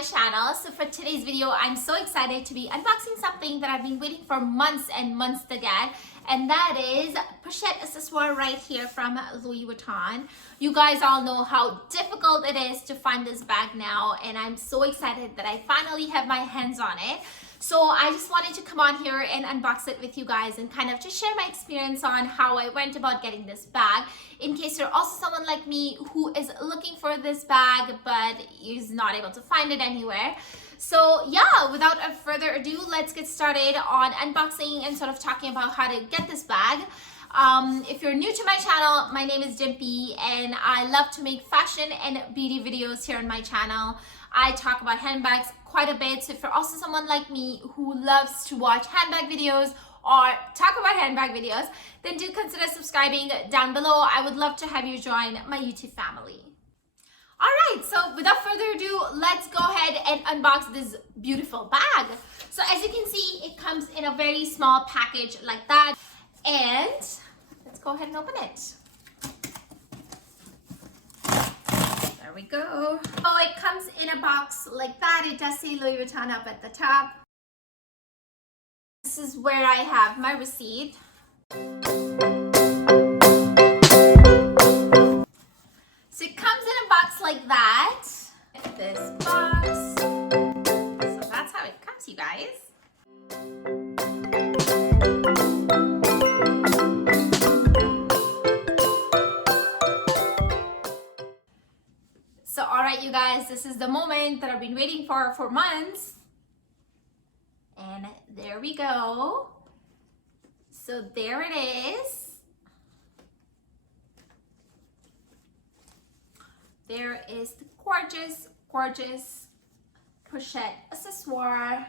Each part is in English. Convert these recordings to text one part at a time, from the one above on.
my channel. So for today's video, I'm so excited to be unboxing something that I've been waiting for months and months to get, and that is Pochette Accessoires right here from Louis Vuitton. You guys all know how difficult it is to find this bag now, and I'm so excited that I finally have my hands on it. So I just wanted to come on here and unbox it with you guys and kind of just share my experience on how I went about getting this bag, in case you're also someone like me who is looking for this bag but is not able to find it anywhere. So yeah, without further ado, let's get started on unboxing and sort of talking about how to get this bag. If you're new to my channel, my name is Dimpy and I love to make fashion and beauty videos here on my channel. I talk about handbags quite a bit, so if you're also someone like me who loves to watch handbag videos or talk about handbag videos, then do consider subscribing down below. I would love to have you join my YouTube family. Alright, so without further ado, let's go ahead and unbox this beautiful bag. So as you can see, it comes in a very small package like that, and let's go ahead and open it. There we go. Oh, it comes in a box like that. It does say Louis Vuitton up at the top. This is where I have my receipt. So it comes in a box like that. This box. So that's how it comes, you guys. So alright you guys, this is the moment that I've been waiting for months. And there we go. So there it is. There is the gorgeous, gorgeous Pochette Accessoire.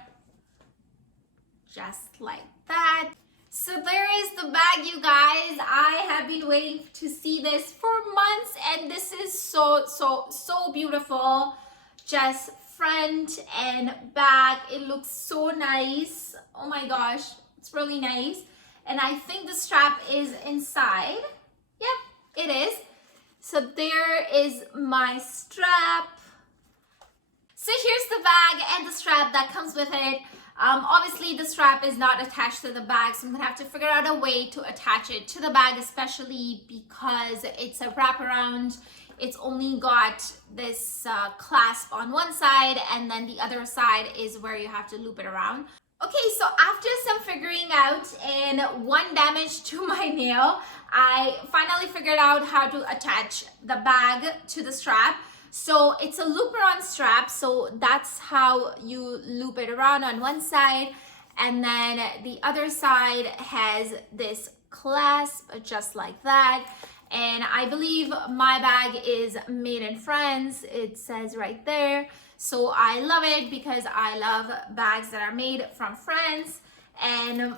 Just like that. So there is the bag, you guys. I have been waiting to see this for months, and this is so beautiful. Just front and back. It looks so nice. Oh my gosh, it's really nice. And I think the strap is inside. Yep, it is. So there is my strap. So here's the bag and the strap that comes with it. Obviously the strap is not attached to the bag, so I'm gonna have to figure out a way to attach it to the bag, especially because it's a wraparound. It's only got this clasp on one side, and then the other side is where you have to loop it around. Okay, so after some figuring out and one damage to my nail, I finally figured out how to attach the bag to the strap. So it's a loop around strap, so that's how you loop it around on one side, and then the other side has this clasp just like that. And I believe my bag is made in France, it says right there. So I love it because I love bags that are made from France. And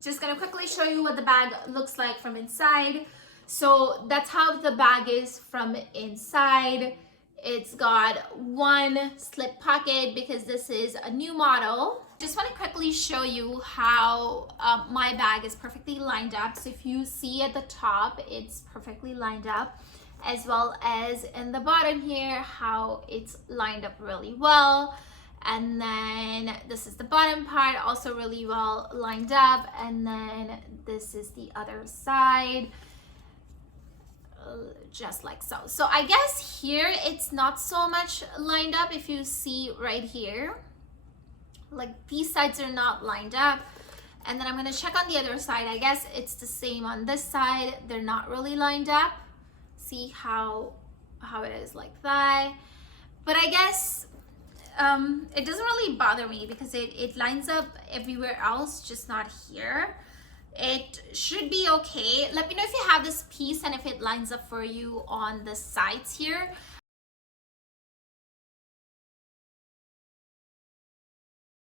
just gonna quickly show you what the bag looks like from inside. So that's how the bag is from inside. It's got one slip pocket because this is a new model. Just want to quickly show you how my bag is perfectly lined up. So if you see at the top, it's perfectly lined up, as well as in the bottom here, how it's lined up really well. And then this is the bottom part, also really well lined up. And then this is the other side. Just like so. So I guess here it's not so much lined up. If you see right here, like these sides are not lined up, and then I'm going to check on the other side. I guess it's the same on this side. They're not really lined up. See how it is like that. But I guess it doesn't really bother me because it lines up everywhere else, just not here. It should be okay. Let me know if you have this piece and if it lines up for you on the sides here.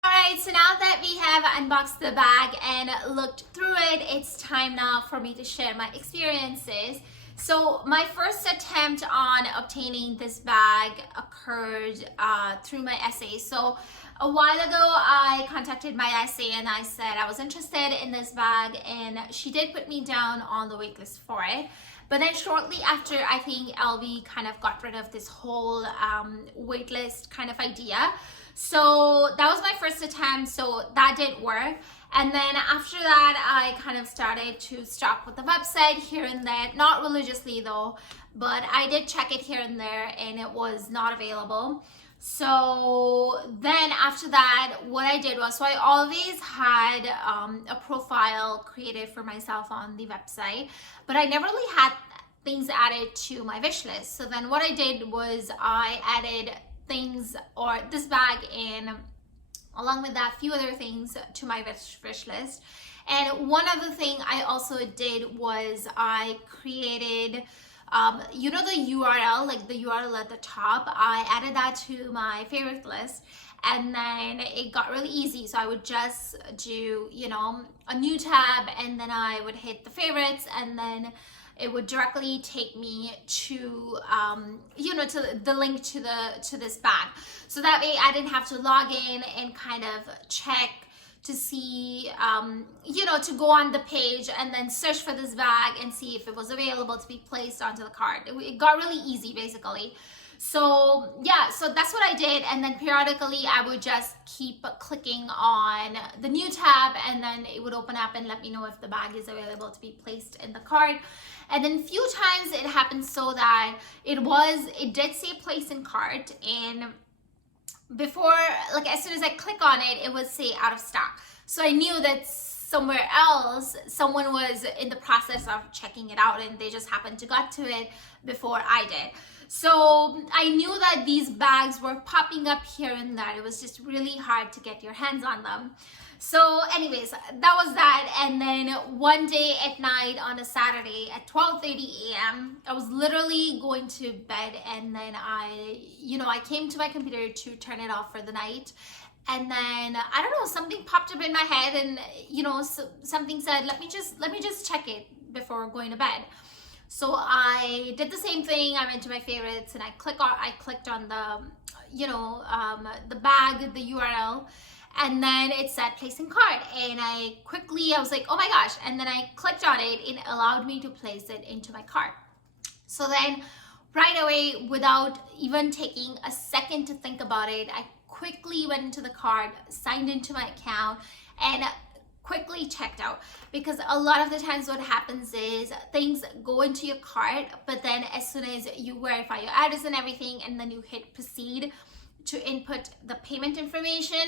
Alright, so now that we have unboxed the bag and looked through it, it's time now for me to share my experiences. So my first attempt on obtaining this bag occurred through my essay. So a while ago, I contacted my essay and I said I was interested in this bag, and she did put me down on the wait list for it. But then shortly after, I think LV kind of got rid of this whole waitlist kind of idea. So that was my first attempt, so that didn't work. And then after that, I kind of started to stock with the website here and there, not religiously though, but I did check it here and there and it was not available. So then after that, what I did was, so I always had a profile created for myself on the website, but I never really had things added to my wish list. So then what I did was I added things, or this bag, and along with that, few other things to my wish list. And one other thing I also did was I created you know, the URL, like the URL at the top, I added that to my favorite list, and then it got really easy. So I would just do, you know, a new tab, and then I would hit the favorites, and then it would directly take me to you know, to the link to this bag. So that way I didn't have to log in and kind of check to see, you know, to go on the page and then search for this bag and see if it was available to be placed onto the cart. It got really easy, basically. So yeah, so that's what I did. And then periodically I would just keep clicking on the new tab, and then it would open up and let me know if the bag is available to be placed in the cart. And then few times it happened so that it did say place in cart, and before, like as soon as I click on it, it would say out of stock. So I knew that somewhere else, someone was in the process of checking it out and they just happened to got to it before I did. So I knew that these bags were popping up here and there. It was just really hard to get your hands on them. So anyways, that was that. And then one day at night on a Saturday at 12:30 a.m., I was literally going to bed, and then I came to my computer to turn it off for the night. And then I don't know, something popped up in my head, and something said, let me just check it before going to bed. So I did the same thing. I went to my favorites and I clicked on the the bag, the URL, and then it said place in cart, and I was like, oh my gosh, and then I clicked on it and it allowed me to place it into my cart. So then right away, without even taking a second to think about it, I quickly went into the cart, signed into my account, and quickly checked out. Because a lot of the times what happens is things go into your cart, but then as soon as you verify your address and everything, and then you hit proceed to input the payment information,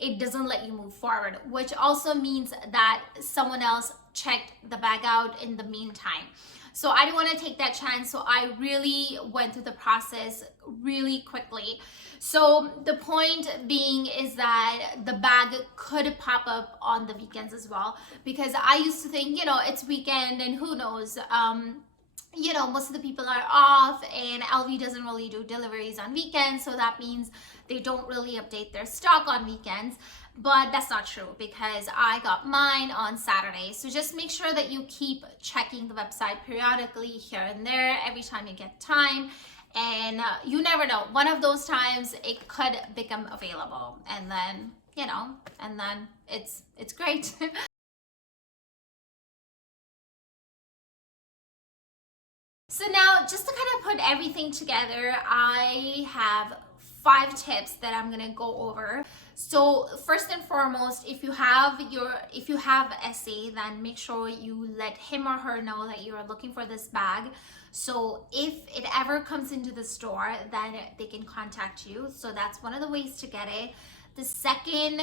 it doesn't let you move forward, which also means that someone else checked the bag out in the meantime. So I didn't want to take that chance, so I really went through the process really quickly. So the point being is that the bag could pop up on the weekends as well, because I used to think, it's weekend and who knows, most of the people are off, and LV doesn't really do deliveries on weekends, so that means they don't really update their stock on weekends. But that's not true, because I got mine on Saturday. So just make sure that you keep checking the website periodically here and there every time you get time, and you never know, one of those times it could become available, and then it's great. So now, just to kind of put everything together, I have 5 tips that I'm gonna go over. So first and foremost, if you have essay, then make sure you let him or her know that you are looking for this bag. So if it ever comes into the store, then they can contact you. So that's one of the ways to get it. The second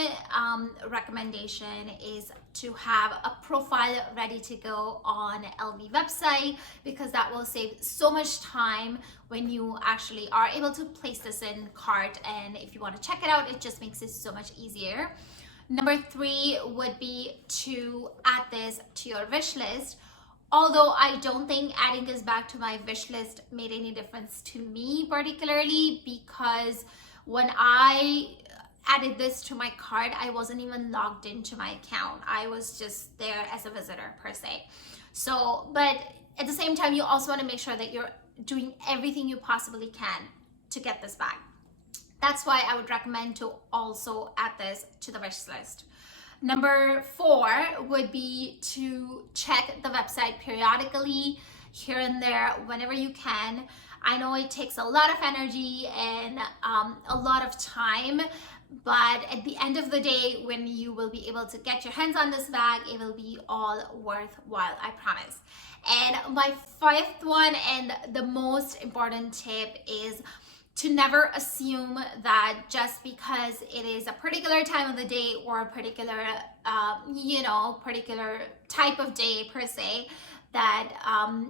recommendation is to have a profile ready to go on LV website, because that will save so much time when you actually are able to place this in cart, and if you want to check it out, it just makes it so much easier. Number 3 would be to add this to your wish list. Although I don't think adding this back to my wish list made any difference to me particularly, because when I added this to my cart, I wasn't even logged into my account. I was just there as a visitor per se. So, but at the same time, you also want to make sure that you're doing everything you possibly can to get this bag. That's why I would recommend to also add this to the wish list. Number 4 would be to check the website periodically, here and there, whenever you can. I know it takes a lot of energy and a lot of time, but at the end of the day, when you will be able to get your hands on this bag, it will be all worthwhile, I promise. And my 5th one and the most important tip is to never assume that just because it is a particular time of the day or a particular, particular type of day per se, that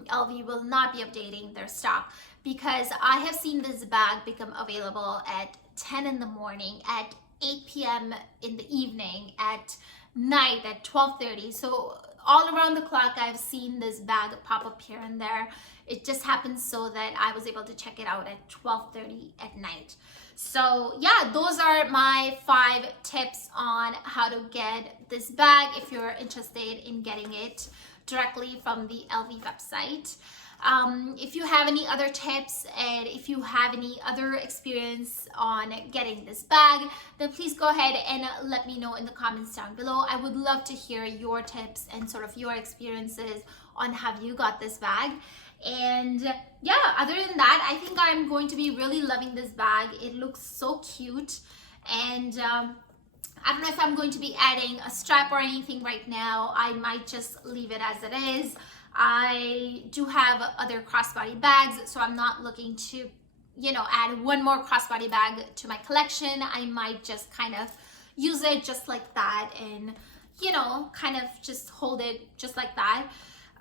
LV will not be updating their stock. Because I have seen this bag become available at 10 in the morning, at 8 p.m. in the evening, at night, at 12:30. So all around the clock, I've seen this bag pop up here and there. It just happens so that I was able to check it out at 12:30 at night. So yeah, those are my 5 tips on how to get this bag if you're interested in getting it directly from the LV website. If you have any other tips and if you have any other experience on getting this bag, then please go ahead and let me know in the comments down below. I would love to hear your tips and sort of your experiences on how you got this bag. And yeah, other than that, I think I'm going to be really loving this bag. It looks so cute, and I don't know if I'm going to be adding a strap or anything right now. I might just leave it as it is. I do have other crossbody bags, so I'm not looking to, add one more crossbody bag to my collection. I might just kind of use it just like that and, kind of just hold it just like that.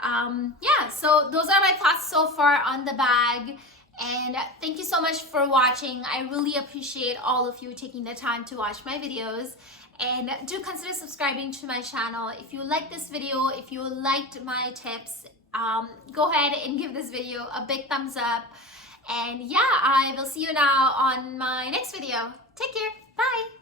Yeah, so those are my thoughts so far on the bag. And thank you so much for watching. I really appreciate all of you taking the time to watch my videos. And do consider subscribing to my channel. If you like this video, if you liked my tips, go ahead and give this video a big thumbs up. And yeah, I will see you now on my next video. Take care. Bye.